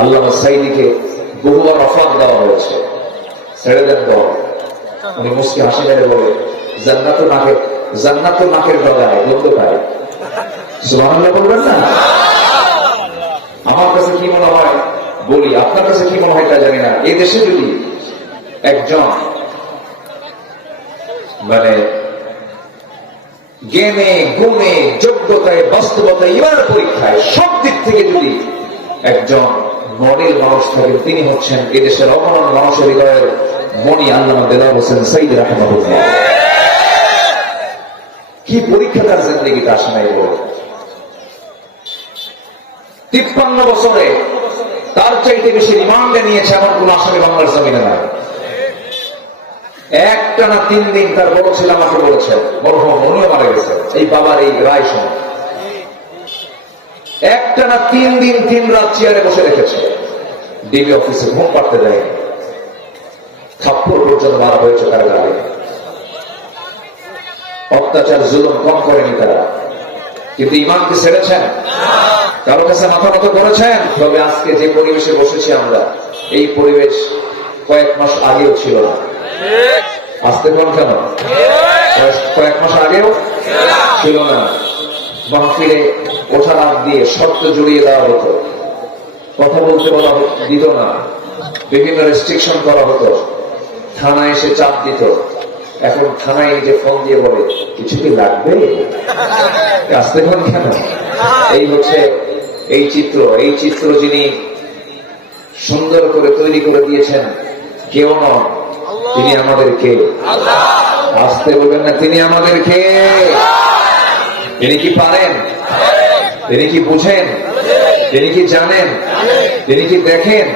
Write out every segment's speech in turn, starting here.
আল্লাহ সাইদিকে বহুবার অফার দেওয়া হয়েছে। ছেড়ে দেন দল উনি মুসকি হাসি মেরে বলে, জান্নাত নাকে, জান্নাত নাকের ডগায় বন্ধ পায় সুবহানাল্লাহ বলবেন না? আমার কাছে কি মনে হয়, বলি, আপনার কাছে কি মনে হয় তা জানি না। এই দেশে যদি একজন মানে জ্ঞানে গুণে যোগ্যতায়, বাস্তবতায় ইমান পরীক্ষায় সব দিক থেকে যদি একজন মডেল মানুষ থাকেন। তিনি হচ্ছেন এদেশের অগণন মানুষের হৃদয়ের মনি আল্লামা দেলা হোসেন সঈদ রাহমাহুল্লাহ কি পরীক্ষা তার জিন্দগিতে আসে নাই বল? তিপ্পান্ন বছরে তার চাইতে বেশি রিমান্ডে নিয়েছে এমন কোন আসামি বাংলার জমিনে নাই। একটা না তিন দিন তার বড় ছেলে আমাকে বলেছেন বড় মনিও মারা গেছে, এই বাবার এই রায় শুনে। একটা না তিন দিন তিন রাত চেয়ারে বসে রেখেছে। ডিবি অফিসে ঘুম পাড়তে দেয়নি থাপ্পড় পর্যন্ত মারা হয়েছে তার গাড়ি অত্যাচার, জুলুম কম করেনি তারা। কিন্তু ইমানকে ছেড়েছেন? কারও কাছে মাথা মতো করেছেন? তবে আজকে যে পরিবেশে বসেছি আমরা, এই পরিবেশ কয়েক মাস আগেও ছিল না। আসতে কোন কেন? কয়েক- মাস আগেও ছিল না। মাহফিলে আগ দিয়ে শর্ত জড়িয়ে দেওয়া হতো। কথা বলতে বলা দিত না। বিভিন্ন রেস্ট্রিকশন করা হতো। থানায় এসে চাপ দিত। এখন থানায় যে ফোন দিয়ে বলে, কিছু কি লাগবে? আসতে কোন কেন? এই হচ্ছে এই চিত্র। এই চিত্র যিনি সুন্দর করে তৈরি করে দিয়েছেন, কেউ নন। তিনি আমাদের কে আসতে বলবেন না, তিনি আমাদের কে তিনি কি পারেন? তিনি কি বুঝেন? তিনি কি জানেন? তিনি কি দেখেন?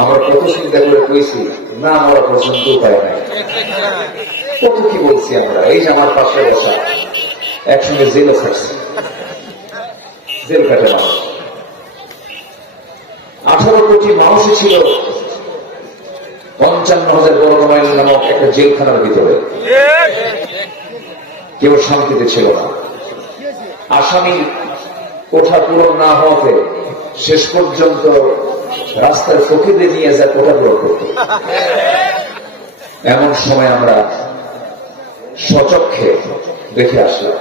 আমরা কত চিন্তা কইছি, না, আমরা পর্যন্ত উপায় নাই। কত কি বলছি আমরা? এই যে আমার পাশে বসা, একসঙ্গে জেলে থাকছে জেল কাটে মানুষ। আঠারো কোটি মানুষই ছিল। পঞ্চান্ন হাজার বর্গ মাইল নামক একটা জেলখানার ভিতরে। কেউ শান্তিতে ছিল না। আসামি কোঠা পূরণ না হওয়াতে শেষ পর্যন্ত রাস্তার ফকিরে নিয়ে যায় কোঠা পূরণ করতে। এমন সময় আমরা সচক্ষে দেখে আসলাম।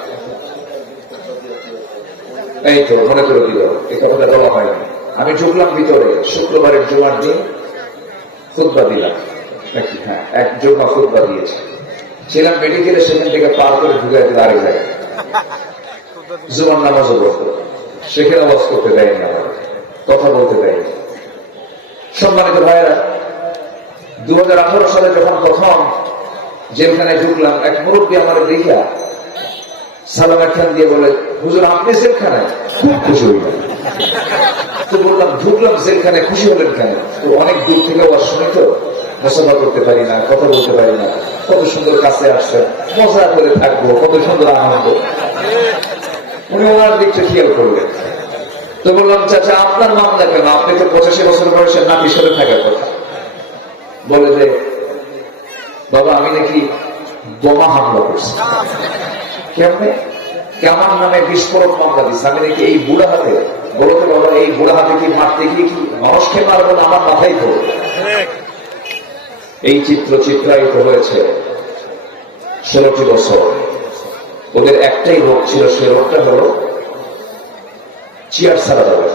এই তো, মনে করে দিল, এই কথাটা বলা হয়নি আমি ঢুকলাম ভিতরে, শুক্রবারের জুমার দিন খুদ্া দিলাম। নাকি? হ্যাঁ এক জমা খুদ্া দিয়েছে। ছিলাম মেডিকেলে সেখান থেকে পার করে ঢুকে দিল আরেক জায়গায়। জুমার নামাজও পড়তো। সেখানে আওয়াজ করতে দেয়নি আমার কথা বলতে দেয়নি সম্মানিত ভাইয়েরা দু সালে যখন প্রথম জেলখানায় ঢুকলাম, এক মুরব্বী আমার দেখিয়া সালাম একখান দিয়ে বলে, হুজুর, আপনি জেলখানায়? খুব খুশি হইলেন তো বললাম, ঢুকলাম জেলখানায়, খুশি হলেন কেন? তো অনেক দূর থেকে আওয়াজ শুনি তো, মোসাফা করতে পারি না, কথা বলতে পারি না। কত সুন্দর কাছে আসছেন, মজা করে থাকব, কত সুন্দর আনন্দ। উনি ওনার দিকটা খেয়াল করলেন তো বললাম, চাচা, আপনার মামলা কেন আপনি তো পঁচাশি বছর বয়সের না কিশোরে থাকার কথা। বলে যে, বাবা, আমি নাকি বোমা হামলা করছি। কেমনে? কেমন নামে বিস্ফোরক মামলা দিচ্ছে আমি নাকি এই বুড়া হাতে বলতে বাবা, এই বুড়া হাতে কি মারতে গিয়ে কি মানুষকে মারবো না আমার মাথায় তো এই চিত্র চিত্রায়িত হয়েছে ষোলোটি বছর। ওদের একটাই রোগ ছিল, সে রোগটা হলো চেয়ার সারা যাবে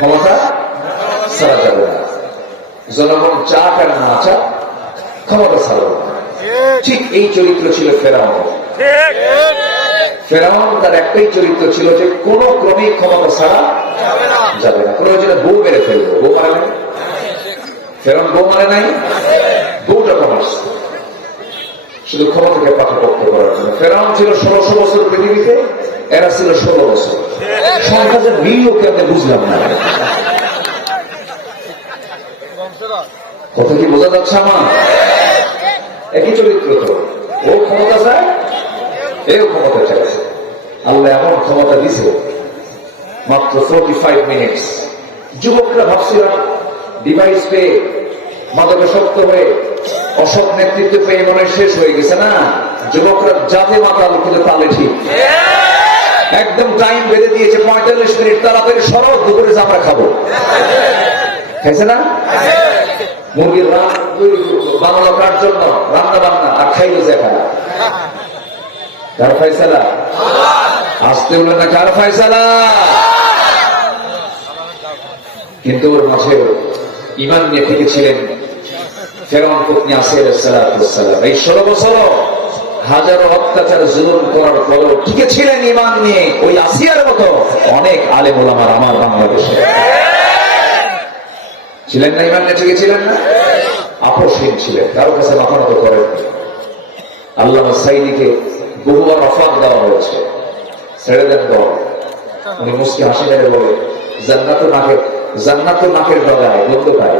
ক্ষমতা সারা যাবে না। জনগণ চা আর না চা ক্ষমতা সারা ঠিক এই চরিত্র ছিল ফেরাউন। ফেরাউন তার একটাই চরিত্র ছিল যে কোন ক্রমে ক্ষমতা ছাড়া যাবে না। প্রয়োজনে বউ মেরে ফেলব। বউ মারে নাই? ফেরাউন বউ মারে নাই? বউটা কমার্স শুধু ক্ষমতাকে পাঠপক্ষ করার জন্য। ফেরাউন ছিল ষোলোশো বছর পৃথিবীতে, এরা ছিল ষোলো বছর। সংখ্যা যে মিলও কেমনে বুঝলাম না। কথা কি বোঝা যাচ্ছে আমার? একই চরিত্র তো। ও ক্ষমতা চায়, এও ক্ষমতা চাইছে আল্লাহ এমন ক্ষমতা দিছে, মাত্র ফোর্টি ফাইভ মিনিটস যুবকরা ভাবছিলাম ডিভাইস পেয়ে মাদকাসক্ত হয়ে, অসৎ নেতৃত্ব পেয়ে মনে শেষ হয়ে গেছে না? যুবকরা যাতে মাতাল, কিন্তু তালে ঠিক। একদম টাইম বেঁধে দিয়েছে, পঁয়তাল্লিশ মিনিট তাড়াতাড়ি সরব দুপুরে আমরা খাব। খাইছে না? মুরগির রান বাংলা কার জন্য? রান্না বান্না, আর খাইলো দেখা কার ফাইসালা আসতে বলে না কার ফাইসালা কিন্তু ওর মাঝে ইমান নিয়ে থেকেছিলেন ফেরাউন পত্নী এই ষোলো হাজারো অত্যাচার, জুলুম করার ছিলেন ইমান নিয়ে ওই আসিয়ার মতো অনেক আমার বাংলাদেশে। ছিলেন না ইমান নিয়ে ছিলেন না? আপসহীন ছিলেন, কারও কাছে মাথা মতো করেন আল্লাহ সাইদিকে বহুবার অফার দেওয়া হয়েছে। ছেড়ে দেন দল উনি মুসকে হাসি মেরে বলে জান্নাত নাকের জান্নাত নাকের ডগায় বন্ধ পায়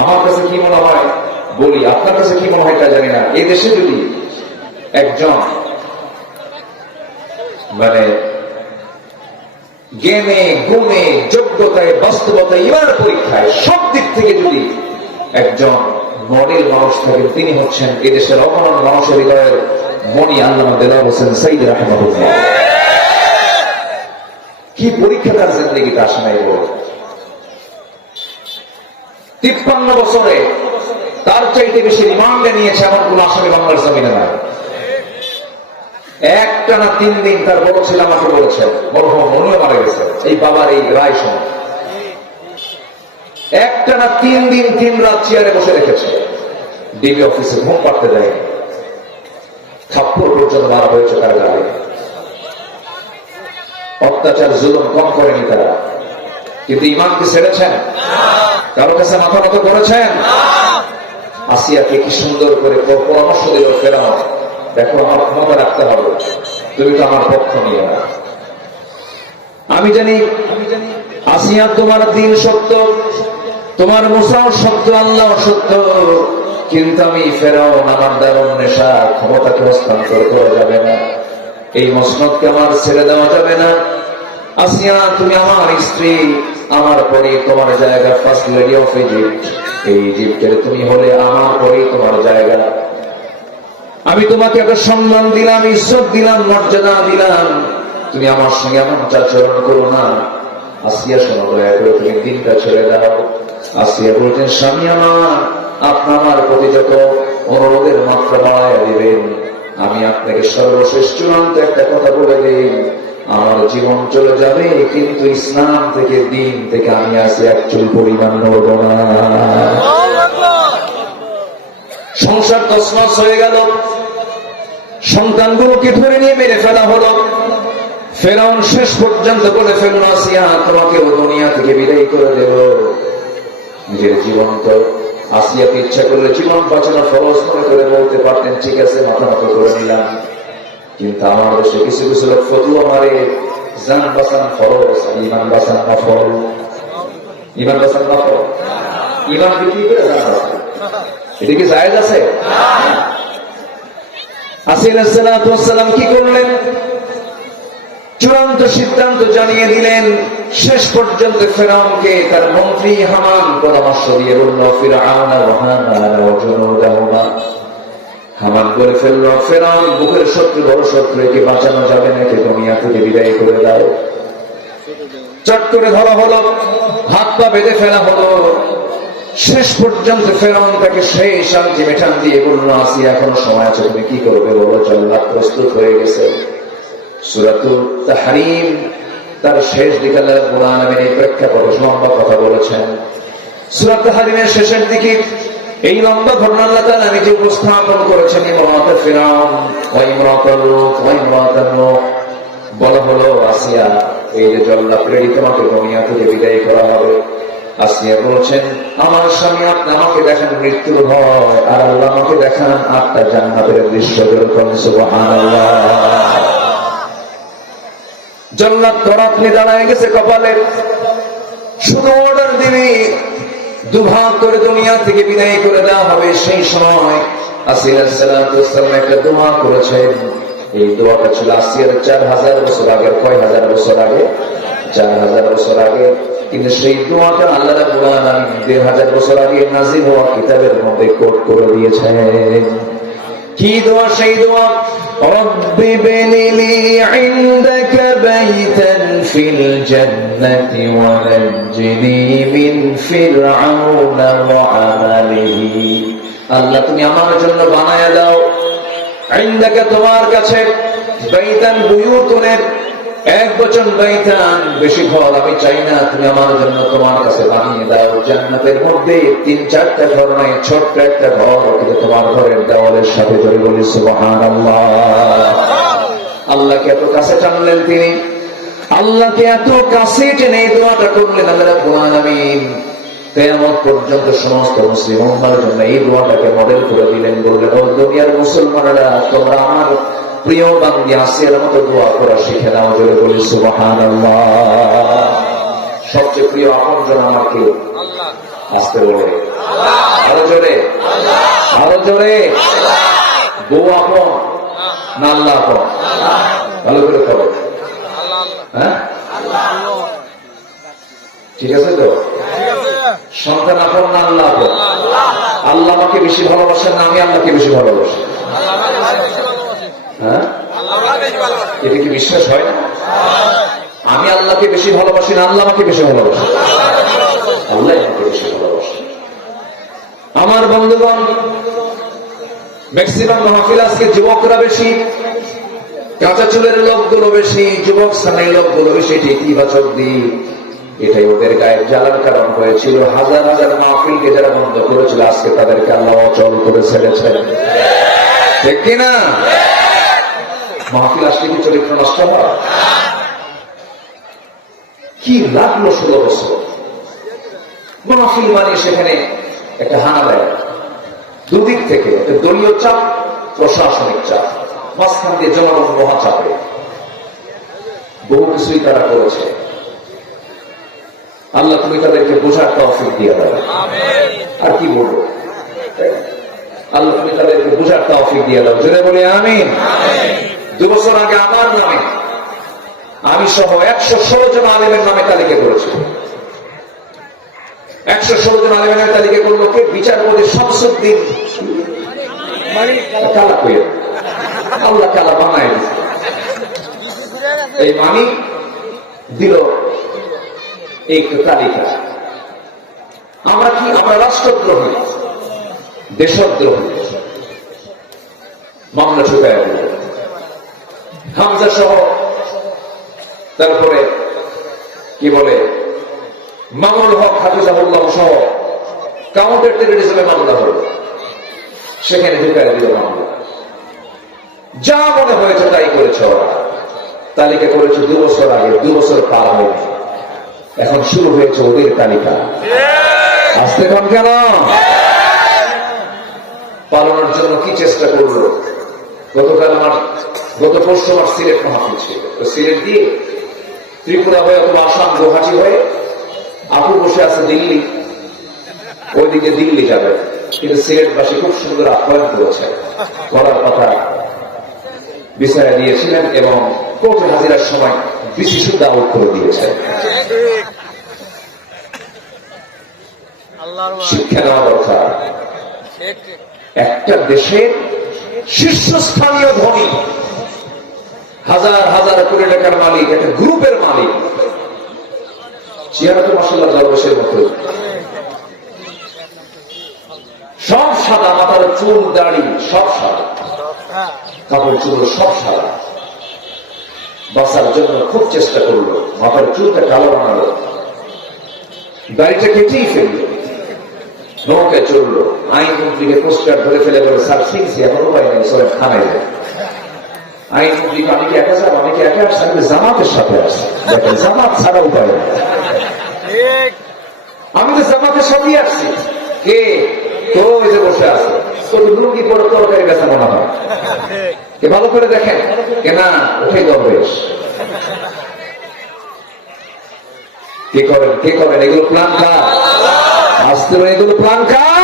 আমার কাছে কি মনে হয়, বলি, আপনার কাছে কি মনে হয় তা জানি না। এই দেশে যদি একজন মানে জ্ঞানে গুণে যোগ্যতায়, বাস্তবতায় ইমান পরীক্ষায়, সব দিক থেকে যদি একজন মডেল মানুষ থাকেন, তিনি হচ্ছেন এদেশের অগণন মানুষের হৃদয়ের মনি আল্লামা দেলা হোসেন সাইদ রাহমাহুল্লাহ। কি পরীক্ষা তার জিন্দগিতে আসে নাই বল? তিপ্পান্ন বছরে তার চাইতে বেশি রিমান্ডে নিয়েছে এমন কোন আসামি বাংলার জমিনে নাই। একটা না তিন দিন তার বড় ছেলে আমাকে বলেছেন বড় মনেও মারা গেছে, এই বাবার এই রায় শুনে। একটা না তিন দিন তিন রাত চেয়ারে বসে রেখেছে, ডিবি অফিসে ঘুম পাড়তে দেয় থাপ্পড় পর্যন্ত মারা হয়েছে তার গায়ে অত্যাচার, জুলুম কম করেনি তারা। কিন্তু ইমানকে ছেড়েছেন? কারও কাছে মাথা মতো করেছেন? আসিয়াকে কি সুন্দর করে পরামর্শ দিল ফেরাও। দেখো, আমার ক্ষমতা রাখতে হবে। তুমি তো আমার পক্ষ নিয়ে না আমি জানি, আসিয়া তোমার দিন সত্য, তোমার মুসাও সত্য আল্লাহ সত্য। কিন্তু আমি ফেরাও আমার দারুণ নেশা ক্ষমতাকে হস্তান্তর করা যাবে না। এই মসনদকে আমার ছেড়ে দেওয়া যাবে না। আসিয়া, তুমি আমার স্ত্রী আমার পরে তোমার জায়গা ফার্স্ট লেডি অফ ইজিপ্ট এই ইজিপ্টের তুমি হলে আমার পরে তোমার জায়গা। আমি তোমাকে একটা সম্মান দিলাম, ইজ্জত দিলাম, মর্যাদা দিলাম। তুমি আমার সঙ্গে এমন আচরণ করো না। আসিয়া শোনো, দয়া করে তুমি দিনটা ছেড়ে দাও। আসিয়া বলছেন স্বামী আমার, আপনি আমার প্রতি যত অনুরোধের মাত্রা বাড়াইয়া দিবেন, আমি আপনাকে সর্বশেষ চূড়ান্ত একটা কথা বলে দিই। আমার জীবন চলে যাবে, কিন্তু ইসলাম থেকে, দিন থেকে আমি আসি এক চুল পরিমাণ নড়ব না। সংসার তসমাস হয়ে গেল। সন্তানগুলোকে ধরে নিয়ে মেরে ফেলা হলো। ফেরাউন শেষ পর্যন্ত বলে ফেলুন আসিয়া তোমাকে দুনিয়া থেকে বিদায় করে দেব। নিজের জীবন তো আসিয়াকে ইচ্ছা করলে জীবন বাঁচানো ফরজ মনে করে বলতে পারতেন, ঠিক আছে, মাথা মতো করে নিলাম। কিন্তু আমার দেশে কিছু কিছু লোক জান বাসান ইমান বাসান ইমান বাসান ইমান বিক্রি করে জান কি আছে? চূড়ান্ত সিদ্ধান্ত জানিয়ে দিলেন, শেষ পর্যন্ত ফেরাউনকে তার মন্ত্রী হামান পরামর্শ দিয়ে বলল হামান করে ফেলল। ফেরাউন বুকের শত্রু, বড় শত্রু, একে বাঁচানো যাবে না, একে দুনিয়া থেকে বিদায় করে দাও। চট করে ধরা হলো, হাত পা বেঁধে ফেলা হলো। শেষ পর্যন্ত ফেরাউন তাকে সেই শান্তি মেঠান দিয়ে বলল, আসি, এখনও সময় আছে, তুমি কি করবে বলো? জল্লাদ প্রস্তুত হয়ে গেছে। সুরাতুল তাহরিম তার শেষ আল্লাহ রাব্বুল আলামিন এই প্রেক্ষাপটে লম্বা কথা বলেছেন। সুরাত তাহরিমের শেষের দিকে এই লম্বা ঘটনা আল্লাহ তাআলা নিজে উপস্থাপন করেছেন ইমরাত ফিরাউন ওয়া ইমরাত লূত ওয়া ইমরাত নূহ। বলা হলো, আসিয়া, এই যে জল্লাদ রেডি তোমাকে দুনিয়া থেকে বিদায় করা হবে। আসিয়া বলছেন, আমার স্বামী আপনি আমাকে দেখান, মৃত্যুর ভয়। আর আল্লাহ আমাকে দেখান আপনার জান্নাতের দৃশ্য যেরকম সুবহানাল্লাহ। জল্লাদ করাতনি দাঁড়ায় গেছে কপালে। শুধু অর্ডার দিবি। দুভাগ করে দুনিয়া থেকে বিদায় করে দেওয়া হবে সেই সময় আসিলাম একটা দোয়া করেছেন। এই দোয়াটা ছিল আসিয়ার চার হাজার বছর আগে কয় হাজার বছর আগে? চার হাজার বছর আগে। কিন্তু সেই দোয়াটা আল্লাহ রাবুল আলমিন দেড় হাজার বছর আগে নাজির হওয়া কিতাবের মধ্যে কোট করে দিয়েছেন। কি দোয়া সেই দোয়া رب ابن لي عندك بيتا في الجنة ونجني من فرعون وعمله আল্লাহ তুমি আমার জন্য বানায় দাও عندك তোমার কাছে বাইতান বুয়ুতুনের এক বচন বাইতান বেশি ফল আমি চাই না, তুমি আমার জন্য তোমার কাছে বানিয়ে দাও। জান্নাতের মধ্যে তিন চারটা ঘর নাই, ছোট্ট একটা ঘর, কিন্তু তোমার ঘরের দেওয়ালের সাথে ধরে বলি সুবহান আল্লাহকে এত কাছে টানলেন তিনি। আল্লাহকে এত কাছে টেনে দোয়াটা করলেন আল্লাহ রাব্বুল আলামিন। কেয়ামত পর্যন্ত সমস্ত মুসলিম উম্মার জন্য এই দোয়াটাকে মডেল করে দিলেন, বললেন, ও দুনিয়ার মুসলমানেরা, তোমরা আমার প্রিয় বান্দি আসিয়ার মতো দোয়া করা শিখে নাও জোরে বলি সুবাহান সবচেয়ে প্রিয় আপনজন আমাকে আসতে বলে। আরও জোরে। আরও জোরে। বউ আপন না, আল্লাহ আপন ভালো করে করো। হ্যাঁ? ঠিক আছে তো? সন্তান আপন না, আল্লাহ আপন। আল্লাহ আমাকে বেশি ভালোবাসেন না, আমি আল্লাহকে বেশি ভালোবাসি। এটা কি বিশ্বাস হয় আমি আল্লাহকে বেশি ভালোবাসি না আল্লাহ আমাকে বেশি ভালোবাসে। আল্লাহ আমাকে বেশি ভালোবাসে। আমার বন্ধুগণ, ম্যাক্সিমাম মাহফিল আজকে যুবকরা বেশি, কাঁচা চুলের লোকগুলো বেশি, যুবক স্থানীয় লোকগুলো বেশি, এটি ইতিবাচক দিক। এটাই ওদের গায়ের জ্বালার কারণ হয়েছিল। হাজার হাজার মাহফিলকে যারা বন্ধ করেছিল, আজকে তাদেরকে আল্লাহ অচল করে ছেড়েছেন ঠিক কিনা? মাহফিল আসলে কি চরিত্র নষ্ট হয় কি লাগল ষোলো বছর? মাহফিল মানে সেখানে একটা হানা দেয় দুদিক থেকে দলীয় চাপ, প্রশাসনিক চাপ, মাঝখান দিয়ে জনগণ মহা চাপে বহু কিছুই তারা করেছে। আল্লাহ তুমি তাদেরকে বোঝার তৌফিক দিয়ে দাও। আর কি বলব? আল্লাহ তুমি তাদেরকে বোঝার তৌফিক দিয়ে দাও। জেনে বলে আমি দু বছর আগে আমার নামে আমি সহ একশো ষোলো জন আলেমের নামে তালিকা করেছি। একশো ষোলো জন আলেমের নামে তালিকা করল কে? বিচারপতি শামসুদ্দিন। কালা আল্লাহ কালা বানায় এই মানি দিল এই তালিকা। আমরা কি? আমরা রাষ্ট্রদ্রোহী। দেশদ্রোহী। মামলা দিল। হামজা সহ। তারপরে কি বলে? মামুল হক হাফিজাহুল্লাহ সহ কাউন্টার টেরোরিজমে মামলা হলো। সেখানে ঢুকায় দিল মামলা। যা মনে হয়েছে তাই করেছে ওরা। তালিকা করেছে দু বছর আগে দু বছর পার হয়নি। এখন শুরু হয়েছে ওদের তালিকা। আসতে কম কেন? পালানোর জন্য কি চেষ্টা করল? গতকাল আমার গত পরশু আমার সিলেট মাহফিল ছিল। তো সিলেট দিয়ে ত্রিপুরা হয়ে অথবা আসাম গুয়াহাটি হয়ে আপু বসে আছে দিল্লি ওইদিকে দিল্লি যাবে। কিন্তু সিলেটবাসী খুব সুন্দর আহ্বান করেছে। করার কথা বিচারে দিয়েছিলেন এবং কোর্ট হাজিরার সময় বিশি শুদ্ধ আউট করে দিয়েছেন। শিক্ষা নেওয়া দরকার। একটা দেশের শীর্ষস্থানীয় ধনী হাজার হাজার কোটি টাকার মালিক, একটা গ্রুপের মালিক। চেয়ারা তো মাসাল্লাহ দরবেশের মতো। সব সাদা, মাথার চুল দাড়ি, সব সাদা। কাপড় চুল সব সাদা। বাঁচার জন্য খুব চেষ্টা করল, মাথার চুলটা কালো বানালো। দাড়িটা কেটেই ফেলল। নৌকায় চলল আইনমন্ত্রীকে পোস্টার ধরে ফেলে বলে, স্যার শিখছি এখন উপায় নেই, সবাই থানায় যায় আমি কি একা যাব আমি একা আসছি আমি জামাতের সাথে আসছি দেখেন জামাত ছাড়া উপায় আমি তো জামাতের সাথেই আসছি। কে? তো ওই যে বসে আছে। তো লুঙ্গি পরে তরকারি বেচা মনে হয় এ ভালো করে দেখেন। কে না উঠে দরবেশ কে করেন কে করেন? এগুলো প্ল্যান কার? আসতে এগুলো প্ল্যান কার?